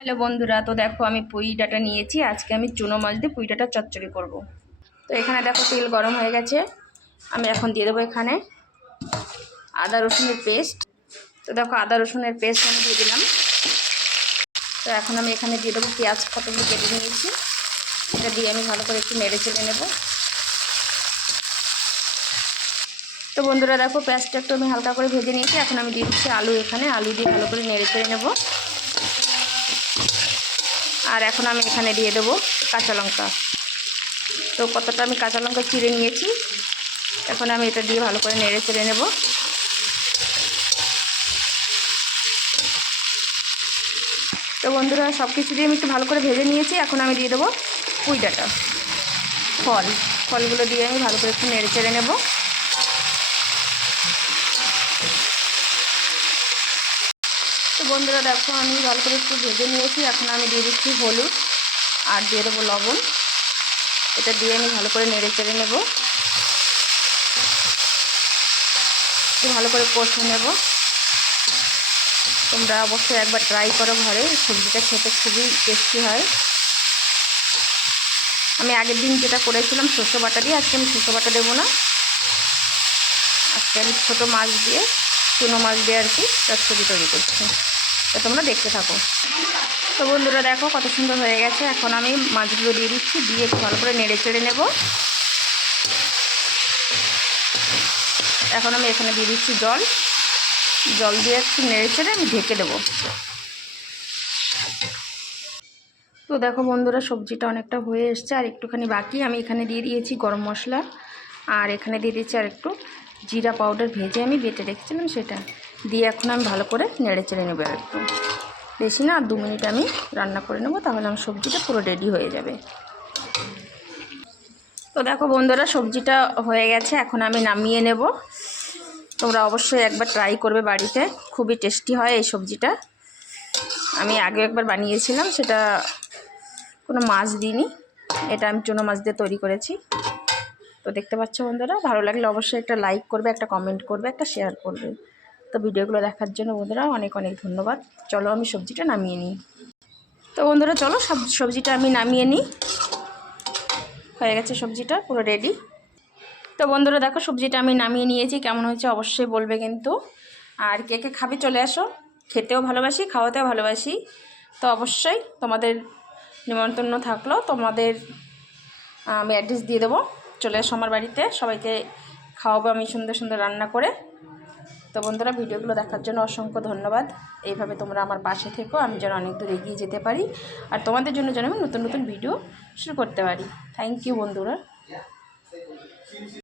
Hello বন্ধুরা, তো দেখো আমি পুঁই ডাঁটা নিয়েছি। আজকে আমি চুনো মাছ দিয়ে পুঁই ডাঁটা চচ্চড়ি করব। তো এখানে দেখো তেল গরম হয়ে গেছে। আমি এখন দিয়ে দেবো এখানে আদা রসুনের পেস্ট। তো দেখো আদা রসুনের পেস্ট আমি দিয়ে দিলাম। তো এখন আমি এখানে দিয়ে দেবো পেঁয়াজ কতগুলো কেটে নিয়েছি। এটা দিয়ে আমি ভালো করে একটু নেড়ে চেড়ে নেব। তো বন্ধুরা দেখো পেঁয়াজটা একটু আমি হালকা করে ভেজে নিয়েছি। এখন আমি দিয়ে দিচ্ছি আলু। এখানে আলু দিয়ে ভালো করে নেড়ে চেড়ে নেব। আর এখন আমি এখানে দিয়ে দেবো কাঁচা লঙ্কা। তো কতটা আমি কাঁচা লঙ্কা চিড়ে নিয়েছি। এখন আমি এটা দিয়ে ভালো করে নেড়ে চেড়ে নেব। তো বন্ধুরা সব কিছু দিয়ে আমি একটু ভালো করে ভেজে নিয়েছি। এখন আমি দিয়ে দেবো পুঁই ডাঁটা ফলগুলো দিয়ে আমি ভালো করে একটু নেড়ে চেড়ে নেব। তো বন্ধুরা দেখো আমি ভালো করে একটু ভেজে নিয়েছি। এখন আমি দিয়ে দিচ্ছি হলুদ আর দিয়ে দেবো লবণ। এটা দিয়ে আমি ভালো করে নেড়ে চেড়ে নেব। একটু ভালো করে কষে নেব। তোমরা অবশ্যই একবার ট্রাই করো ঘরে, সবজিটা খেতে খুবই টেস্টি হয়। আমি আগের দিন যেটা করেছিলাম সরষে বাটা দিয়ে, আজকে আমি সরষে বাটা দেবো না। আজকে আমি ছোটো মাছ দিয়ে, চুনো মাছ দিয়ে আর কি চচ্চড়ি তৈরি করছি। তো তোমরা দেখতে থাকো। তো বন্ধুরা দেখো কত সুন্দর হয়ে গেছে। এখন আমি মাছগুলো দিয়ে দিচ্ছি, দিয়ে একটু ভালো করে নেড়ে চেড়ে নেব। এখন আমি এখানে দিয়ে দিচ্ছি জল দিয়ে একটু নেড়ে চেড়ে আমি ঢেকে দেবো। তো দেখো বন্ধুরা সবজিটা অনেকটা হয়ে এসছে, আর একটুখানি বাকি। আমি এখানে দিয়ে দিয়েছি গরম মশলা, আর এখানে দিয়ে দিচ্ছি আর একটু জিরা পাউডার ভেজে আমি বেটে রেখেছিলাম, সেটা দিয়ে এখন আমি ভালো করে নেড়ে চেড়ে নেবো। আর একটু বেশি না, আর 2 মিনিট আমি রান্না করে নেব, তাহলে আমার সবজিটা পুরো রেডি হয়ে যাবে। তো দেখো বন্ধুরা সবজিটা হয়ে গেছে, এখন আমি নামিয়ে নেব। তোমরা অবশ্যই একবার ট্রাই করবে বাড়িতে, খুবই টেস্টি হয় এই সবজিটা। আমি আগে একবার বানিয়েছিলাম, সেটা কোনো মাছ দিইনি, এটা আমি চুনো মাছ দিয়ে তৈরি করেছি। তো দেখতে পাচ্ছ বন্ধুরা, ভালো লাগলে অবশ্যই একটা লাইক করবে, একটা কমেন্ট করবে, একটা শেয়ার করবে। তো ভিডিওগুলো দেখার জন্য বন্ধুরা অনেক অনেক ধন্যবাদ। চলো আমি সবজিটা নামিয়ে নিই। তো বন্ধুরা চলো সবজিটা আমি নামিয়ে নিই। হয়ে গেছে সবজিটা পুরো রেডি। তো বন্ধুরা দেখো সবজিটা আমি নামিয়ে নিয়েছি, কেমন হয়েছে অবশ্যই বলবে কিন্তু। আর কে কে খাবে চলে আসো, খেতেও ভালোবাসি, খাওয়াতেও ভালোবাসি। তো অবশ্যই তোমাদের নিমন্ত্রণ থাকলো, তোমাদের আমি অ্যাড্রেস দিয়ে দেবো। চলে আসো আমার বাড়িতে, সবাইকে খাওয়াবো আমি সুন্দর সুন্দর রান্না করে। তো বন্ধুরা ভিডিওগুলো দেখার জন্য অসংখ্য ধন্যবাদ। এইভাবে তোমরা আমার পাশে থেকো, আমি যেন অনেক দূর এগিয়ে যেতে পারি, আর তোমাদের জন্য যেন আমি নতুন নতুন ভিডিও শুরু করতে পারি। থ্যাংক ইউ বন্ধুরা।